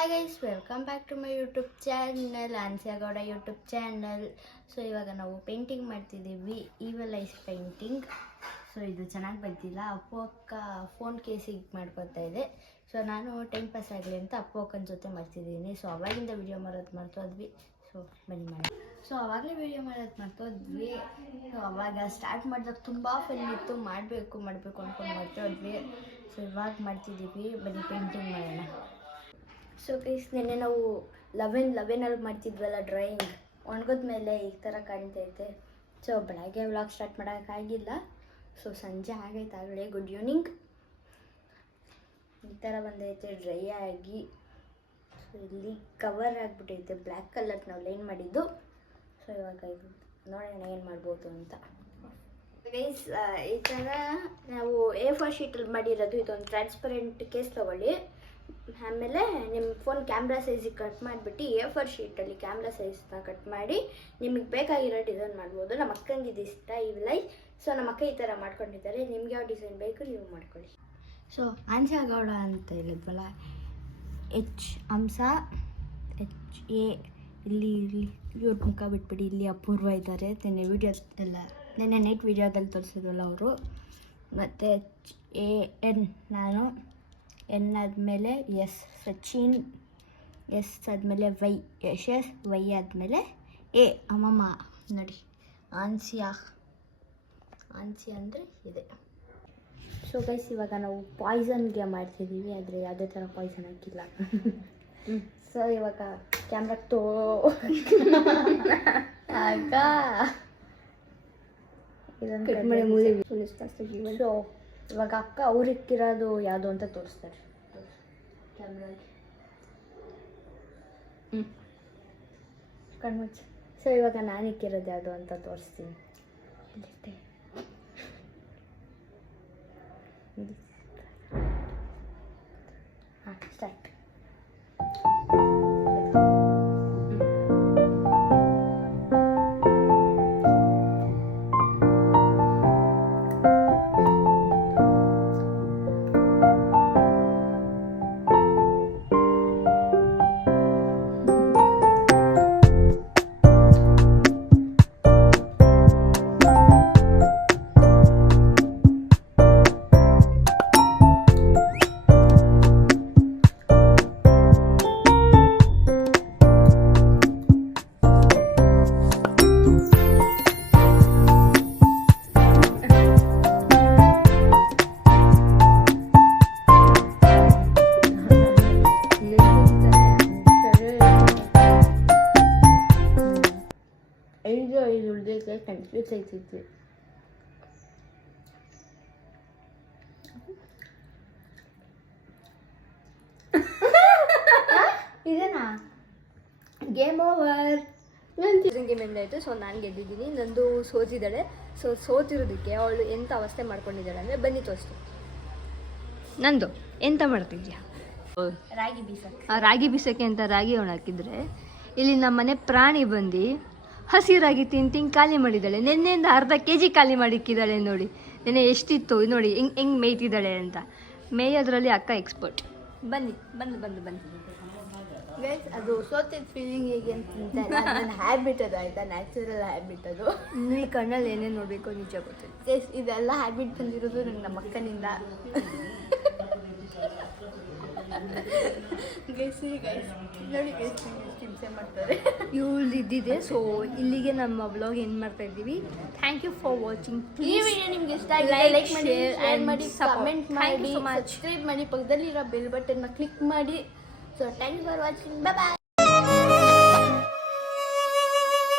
Hi guys, welcome back to my YouTube channel, Ansia Gowda YouTube channel. So ಇವಾಗ ನಾವು painting ಮಾಡ್ತಿದ್ದೀವಿ, evil ice painting. So ಇದು ಚೆನ್ನಾಗಿ ಬಂತಿಲ್ಲ, ಅಪ್ಪು ಅಕ್ಕ ಫೋನ್ ಕೇಸಿಗೆ ಮಾಡ್ಕೊತಾ ಇದೆ. ಸೊ ನಾನು ಟೈಮ್ ಪಾಸ್ ಆಗಲಿ ಅಂತ ಅಪ್ಪು ಅಕ್ಕನ ಜೊತೆ ಮಾಡ್ತಿದ್ದೀನಿ. ಸೊ ಅವಾಗಿಂದ ವಿಡಿಯೋ ಮಾಡ್ತೋದ್ವಿ. ಸೊ ಬನ್ನಿ ಮಾಡಿ. ಸೊ ಅವಾಗಲೇ ವಿಡಿಯೋ ಮಾಡ್ತೋದ್ವಿ. ಸೊ ಅವಾಗ ಸ್ಟಾರ್ಟ್ ಮಾಡಿದಾಗ ತುಂಬ ಫನ್ ಇತ್ತು, ಮಾಡಬೇಕು ಅಂದ್ಕೊಂಡು ಮಾಡ್ತೋದ್ವಿ. ಸೊ ಇವಾಗ ಮಾಡ್ತಿದ್ದೀವಿ, ಬನ್ನಿ ಪೇಂಟಿಂಗ್ ಮಾಡೋಣ. ಸೊ ಗೈಸ್, ನಿನ್ನೆ ನಾವು 11 ಮಾಡ್ತಿದ್ವಲ್ಲ ಡ್ರಾಯಿಂಗ್, ಒಣಗಿದ ಮೇಲೆ ಈ ಥರ ಕಾಣ್ತೈತೆ. ಸೊ ಬೆಳಗ್ಗೆ ವ್ಲಾಗ್ ಸ್ಟಾರ್ಟ್ ಮಾಡೋಕ್ಕಾಗಿಲ್ಲ. ಸೊ ಸಂಜೆ ಆಗೈತೆ ಆಗಲೇ. Good evening. ಈ ಥರ ಬಂದೈತೆ ಡ್ರೈ ಆಗಿ. ಸೊ ಇಲ್ಲಿ ಕವರ್ ಆಗಿಬಿಟ್ಟೈತೆ, ಬ್ಲ್ಯಾಕ್ ಕಲರ್ ನಾವು ಲೈನ್ ಮಾಡಿದ್ದು. ಸೊ ಇವಾಗ ಇದು ನೋಡೋಣ ಏನು ಮಾಡ್ಬೋದು ಅಂತ. ಗೈಸ್, ಈ ಥರ ನಾವು A4 ಶೀಟಲ್ಲಿ ಮಾಡಿರೋದು. ಇದೊಂದು ಟ್ರಾನ್ಸ್ಪರೆಂಟ್ ಕೇಸ್ ತೊಗೊಳ್ಳಿ. ಆಮೇಲೆ ನಿಮ್ಮ ಫೋನ್ ಕ್ಯಾಮ್ರಾ ಸೈಜಿಗೆ ಕಟ್ ಮಾಡಿಬಿಟ್ಟು A4 ಶೀಟಲ್ಲಿ ಕ್ಯಾಮ್ರಾ ಸೈಜ್ನ ಕಟ್ ಮಾಡಿ ನಿಮಗೆ ಬೇಕಾಗಿರೋ ಡಿಸೈನ್ ಮಾಡ್ಬೋದು. ನಮ್ಮ ಅಕ್ಕಂಗೆ ಇದು ಇಷ್ಟ ಈ ಲೈಫ್. ಸೊ ನಮ್ಮ ಅಕ್ಕ ಈ ಥರ ಮಾಡ್ಕೊಂಡಿದ್ದಾರೆ. ನಿಮ್ಗೆ ಯಾವ ಡಿಸೈನ್ ಬೇಕು ನೀವು ಮಾಡ್ಕೊಳ್ಳಿ. ಸೊ ಆನ್ಸಿಯಾ ಗೌಡ ಅಂತ ಹೇಳಿದ್ವಲ್ಲ, ಅಂಶ HA ಇಲ್ಲಿ ಇವ್ರ ಮುಖ ಬಿಟ್ಬಿಡಿ. ಇಲ್ಲಿ ಅಪೂರ್ವ ಇದ್ದಾರೆ. ನೆನ್ನೆ ನೈಟ್ ವಿಡಿಯೋದಲ್ಲಿ ತೋರಿಸಿದ್ವಲ್ಲ ಅವರು. ಮತ್ತು HAN ನಾನು, N ಆದಮೇಲೆ S ಸಚಿನ್, S ಆದಮೇಲೆ Y ಯಶಸ್, Y ಆದಮೇಲೆ A ಅಮ್ಮಮ್ಮ. ನೋಡಿ, ಆನ್ಸಿಯಾ ಅಂದರೆ ಇದೆ. ಸೊ ಗೈಸ್, ಇವಾಗ ನಾವು ಪಾಯ್ಸನ್ಗೆ ಮಾಡ್ತಿದ್ದೀವಿ, ಆದರೆ ಯಾವುದೇ ಥರ ಪಾಯ್ಸನ್ ಹಾಕಿಲ್ಲ. ಸೊ ಇವಾಗ ಕ್ಯಾಮ್ರಾ ಆಗ ಇದನ್ನು. ಸೊ ಇವಾಗ ಅಕ್ಕ ಅವ್ರಿಕ್ಕಿರೋದು ಯಾವುದು ಅಂತ ತೋರಿಸ್ತಾರೆ ಕ್ಯಾಮ್ರಲ್ಲಿ. ಕಣ್ಮುಚ್ಚಿ. ಸೊ ಇವಾಗ ನಾನು ಇಕ್ಕಿರೋದು ಯಾವುದು ಅಂತ ತೋರಿಸ್ತೀನಿ. ಹಾಂ, ಸ್ಟಾರ್ಟ್. ಐದು ಉಳಿದೈತೆ, ಕನ್ಫ್ಯೂಸ್ ಆಗ್ತೈತಿ. ಇದೇನಾ ಗೇಮ್ ಓವರ್. ನನ್ನ ಗೇಮ್ ಎಂದಾಯಿತು. ಸೊ ನಾನು ಗೆದ್ದಿದ್ದೀನಿ, ನಂದು ಸೋತಿದ್ದಾಳೆ. ಸೊ ಸೋತಿರೋದಕ್ಕೆ ಅವಳು ಎಂಥ ಅವಸ್ಥೆ ಮಾಡ್ಕೊಂಡಿದ್ದಾಳೆ ಅಂದರೆ ಬನ್ನಿ ತೋರಿಸ್ತೀನಿ. ನಂದು ಎಂತ ಮಾಡ್ತಿದ್ಯಾ? ರಾಗಿ ಬೀಸಕ್ಕೆ. ರಾಗಿ ಬೀಸಕ್ಕೆ ಅಂತ ರಾಗಿ ಹಾಕಿದ್ರೆ ಇಲ್ಲಿ ನಮ್ಮ ಮನೆ ಪ್ರಾಣಿ ಬಂದು ಹಸಿ ರಾಗಿ ತಿಂದು ಖಾಲಿ ಮಾಡಿದ್ದಾಳೆ. ನಿನ್ನೆಯಿಂದ ಅರ್ಧ kg ಖಾಲಿ ಮಾಡಿಕ್ಕಿದ್ದಾಳೆ. ನೋಡಿ ನೆನ್ನೆ ಎಷ್ಟಿತ್ತು ನೋಡಿ, ಹೆಂಗೆ ಮೇಯ್ತಿದ್ದಾಳೆ ಅಂತ. ಮೇಯೋದ್ರಲ್ಲಿ ಅಕ್ಕ ಎಕ್ಸ್ಪರ್ಟ್. ಬನ್ನಿ ಗೈಸ್, ಅದು ಸೋತಿದ್ದ ಫೀಲಿಂಗ್ ಹೇಗೆ ಅಂತ ನನ್ನ ಹ್ಯಾಬಿಟ್ ಅದು, ಆಯಿತಾ? ನ್ಯಾಚುರಲ್ ಹ್ಯಾಬಿಟ್ ಅದು. ಈ ಕಣ್ಣಲ್ಲಿ ಏನೇನು ನೋಡಬೇಕು ನಿಜ ಗೊತ್ತಿಲ್ಲ ಗೈಸ್. ಇದೆಲ್ಲ ಹ್ಯಾಬಿಟ್ ಬಂದಿರೋದು ನಂಗೆ ನಮ್ಮ ಅಕ್ಕನಿಂದ. ಗೈಸ್ ನೋಡಿ ಗೈಸ್, ಹಿಂಸೆ ಮಾಡ್ತಾರೆ ಇವಳು ಇದ್ದಿದೆ. ಸೊ ಇಲ್ಲಿಗೆ ನಮ್ಮ ಬ್ಲಾಗ್ ಏನು ಮಾಡ್ತಾ ಇದ್ದೀವಿ. Thank you for watching. ಈ ವಿಡಿಯೋ ನಿಮ್ಗೆ ಇಷ್ಟ ಆಗಿದೆ ಲೈಕ್ ಮಾಡಿ, ಶೇರ್ ಮಾಡಿ, ಕಮೆಂಟ್ ಮಾಡಿ, ಸಬ್ಸ್ಕ್ರೈಬ್ ಮಾಡಿ, ಪಕ್ಕದಲ್ಲಿರೋ ಬೆಲ್ ಬಟನ್ನ ಕ್ಲಿಕ್ ಮಾಡಿ. So thank you for watching. Bye.